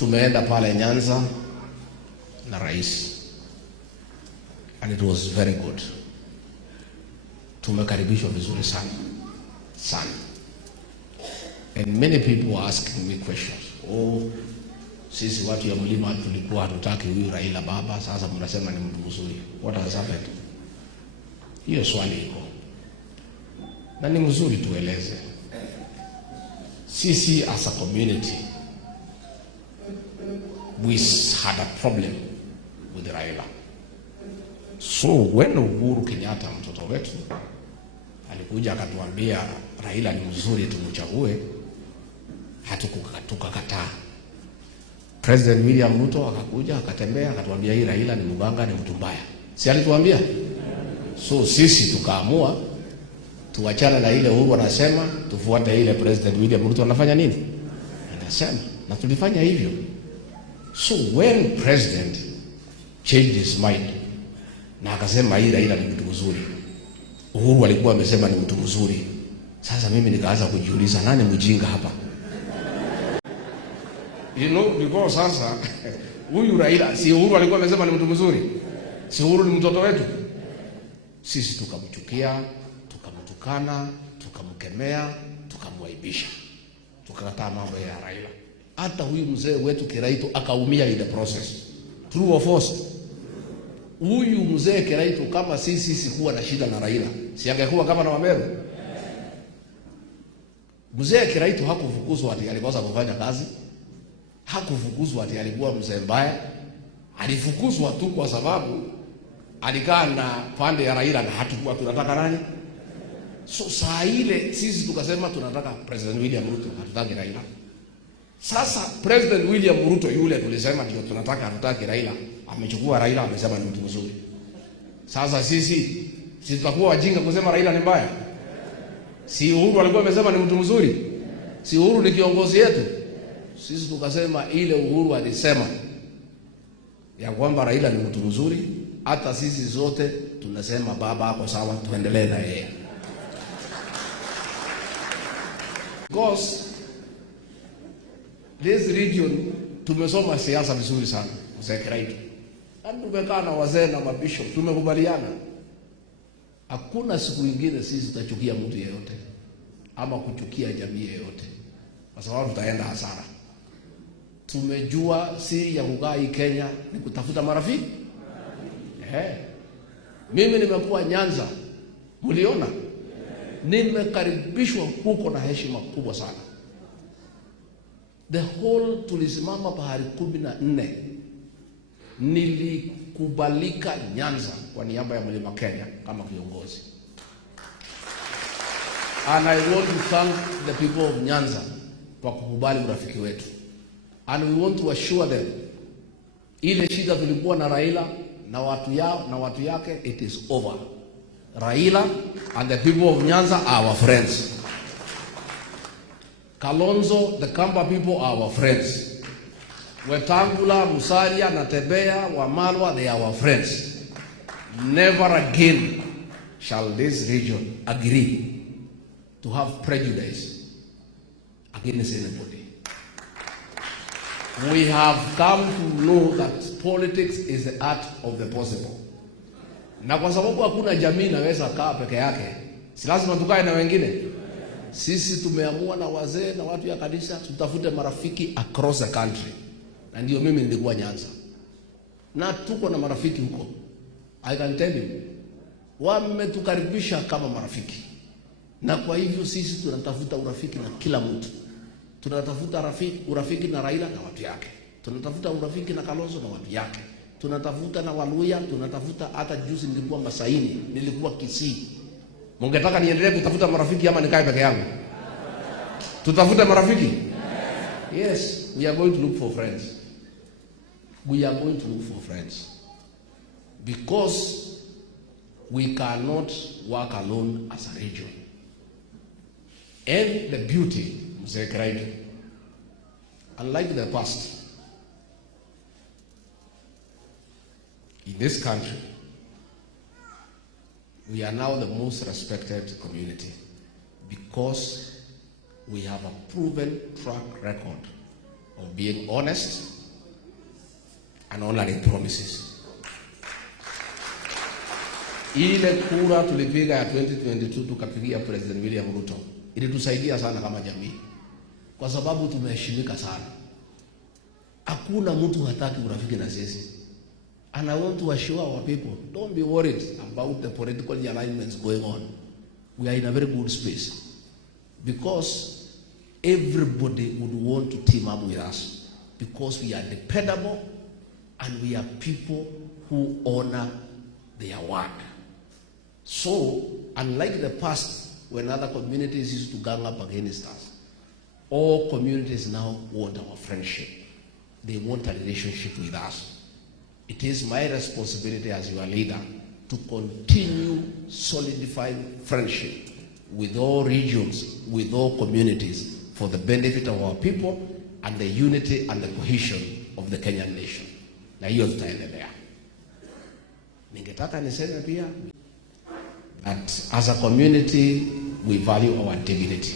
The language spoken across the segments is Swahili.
Tumeenda pale Nyanza na rais, and it was very good. Tumekaribishwa vizuri sana sana, and many people were asking me questions. Oh, sisi watu ya mlima tulikuwa hatutaki huyu Raila baba, sasa mnasema ni mtu mzuri. What has happened? Hiyo swali iko na ni mzuri tueleze. Sisi as a community, we had a problem with Raila. So when Uhuru Kenyatta mtoto wetu alikuja akatuambia Raila ni mzuri tumchague, hatukakataa. President William Ruto akakuja akatembea akatuambia hii Raila ni mganga, ni mtu mbaya. Si alituambia? So sisi tukaamua tuachane na ile Uhuru anasema, tufuate ile President William Ruto anafanya nini? Anasema, na tulifanya hivyo. So when president changed his mind na akasema hii Raila ni mtu mzuri, Uhuru alikuwa amesema ni mtu mzuri. Sasa mimi nikaanza kujiuliza nani mjinga hapa? You know, because sasa huyu Raila, si Uhuru alikuwa amesema ni mtu mzuri? Si Uhuru ni mtoto wetu? Sisi tukamchukia, tukamtukana, tukamkemea, tukamwaibisha, tukakataa mambo ya Raila. Hata huyu mzee wetu Kiraitu akaumia in the process. True or false? Huyu mzee Kiraitu kama sisi sikuwa na shida na Raila, si angekuwa kama na Wameru? Mzee Kiraitu hakufukuzwa ati alikosa kufanya kazi. Hakufukuzwa ati alikuwa mzee mbaya. Alifukuzwa tu kwa sababu alikaa na pande ya Raila na hatukuwa tunataka nani. So saa ile sisi tukasema tunataka President William Ruto, hatutaki Raila. Sasa President William Ruto yule tulisema ndio tunataka, hatutaki Raila, amechukua Raila, amesema ni mtu mzuri. Sasa sisi tutakuwa wajinga kusema Raila ni mbaya? Si Uhuru alikuwa amesema ni mtu mzuri? Si Uhuru ni kiongozi yetu? Sisi tukasema ile Uhuru alisema ya kwamba Raila ni mtu mzuri, hata sisi zote tunasema baba hapo sawa, tuendelee na yeye. Because this region tumesoma siasa vizuri sana, mzee Kiraitu. Tumekaa na wazee na mabishop, tumekubaliana hakuna siku nyingine sisi tutachukia mtu yeyote ama kuchukia jamii yeyote, kwa sababu tutaenda hasara. Tumejua siri ya kukaa hii Kenya ni kutafuta marafiki. Mimi nimekuwa Nyanza, mliona? Nimekaribishwa huko na heshima kubwa sana. The whole tulisimama pahali 14. Nilikubalika Nyanza kwa niaba ya Mlima Kenya kama kiongozi. And I want to thank the people of Nyanza kwa kukubali urafiki wetu. And we want to assure them, ile shida tulikuwa na Raila na watu yao na watu yake, it is over. Raila and the people of Nyanza are our friends. Kalonzo, the Kamba people are our friends. Wetangula, Musalia, Natembea, Wamalwa, they are our friends. Never again shall this region agree to have prejudice against anybody. We have come to know that politics is the art of the possible. Na kwa sababu hakuna jamii inaweza kaa peke yake, si lazima tukae na wengine. Sisi tumeamua na wazee na watu ya kanisa tutafute marafiki across the country. Na ndio mimi nilikuwa Nyanza. Na tuko na marafiki huko. I can tell you, wametukaribisha kama marafiki. Na kwa hivyo sisi tunatafuta urafiki na kila mtu. Tunatafuta urafiki na Raila na watu yake. Tunatafuta urafiki na Kalonzo na watu yake. Tunatafuta na Waluya, tunatafuta hata juzi nilikuwa Masaini, nilikuwa Kisii. Mungetaka niendelee kutafuta marafiki ama nikae peke yangu? Tutafute marafiki? Yes, we are going to look for friends. We are going to look for friends. Because we cannot work alone as a region. And the beauty, Mzee Kiraitu, unlike the past, in this country, we are now the most respected community because we have a proven track record of being honest and honoring promises. Ile kura tulipiga ya 2022 tukapigia President William Ruto ilitusaidia sana kama jamii, kwa sababu tumeheshimika sana. Hakuna mtu hataki urafiki na sisi. And I want to assure our people, don't be worried about the political alignments going on. We are in a very good space because everybody would want to team up with us because we are dependable and we are people who honor their work. So, unlike the past when other communities used to gang up against us, all communities now want our friendship. They want a relationship with us. It is my responsibility as your leader to continue solidifying friendship with all regions, with all communities, for the benefit of our people and the unity and the cohesion of the Kenyan nation. Na hiyo tutaendelea. Ningetaka niseme pia that as a community we value our dignity,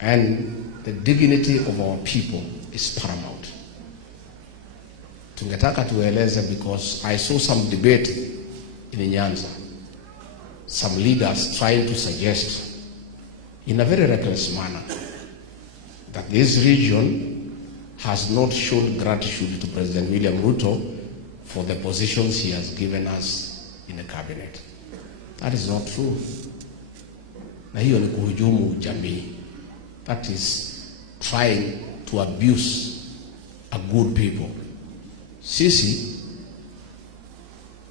and the dignity of our people is paramount. Tungetaka tueleze because I saw some debate in Nyanza, some leaders trying to suggest in a very reckless manner that this region has not shown gratitude to President William Ruto for the positions he has given us in the cabinet. That is not true. Na hiyo ni kuhujumu jamii. That is trying to abuse a good people. Sisi,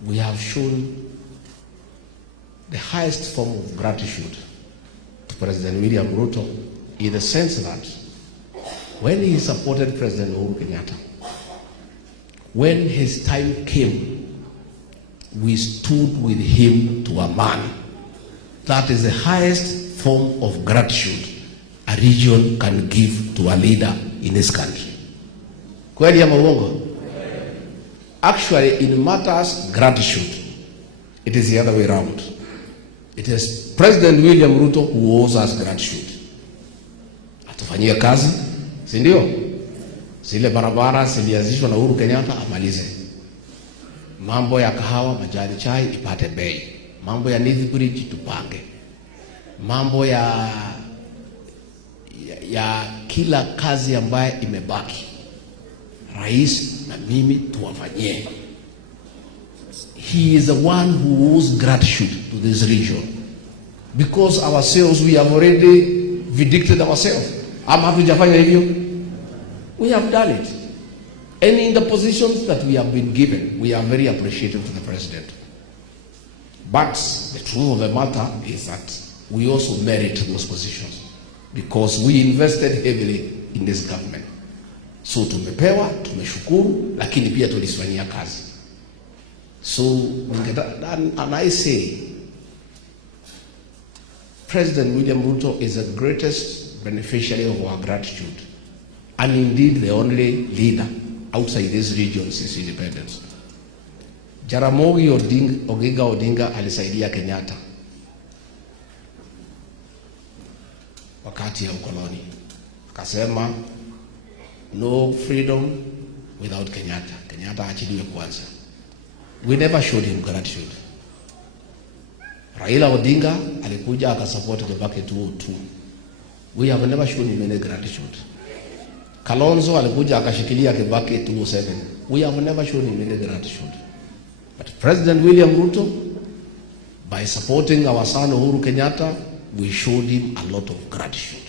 we have shown the highest form of gratitude to President William Ruto in the sense that when he supported President Uhuru Kenyatta, when his time came, we stood with him to a man. That is the highest form of gratitude a region can give to a leader in this country. Kweli ama uongo? Actually, in matters gratitude, it is the other way around. It is President William Ruto who owes us gratitude. Atufanyie kazi, si ndio? Zile barabara zilianzishwa na Uhuru Kenyatta amalize. Mambo ya kahawa, majani chai ipate bei. Mambo ya Nithi Bridge tupange. Mambo ya kila kazi ambayo imebaki, rais na mimi tuwafanyie. He is the one who owes gratitude to this region because ourselves we have already vindicated ourselves. Ama hatujafanya hivyo? We have done it. And in the positions that we have been given, we are very appreciative to the president. But the truth of the matter is that we also merit those positions because we invested heavily in this government. So tumepewa, tumeshukuru, lakini pia tulisifanyia kazi. So, and I say, President William Ruto is the greatest beneficiary of our gratitude, and indeed the only leader outside this region since independence. Jaramogi Oginga Odinga alisaidia Kenyatta wakati ya ukoloni. Akasema no freedom without Kenyatta. Kenyatta achiliwe kwanza. We never showed him gratitude. Raila Odinga alikuja akasupport Kibaki 202. We have never shown him any gratitude. Kalonzo alikuja akashikilia Kibaki 207. We have never shown him any gratitude. But President William Ruto, by supporting our son Uhuru Kenyatta, we showed him a lot of gratitude.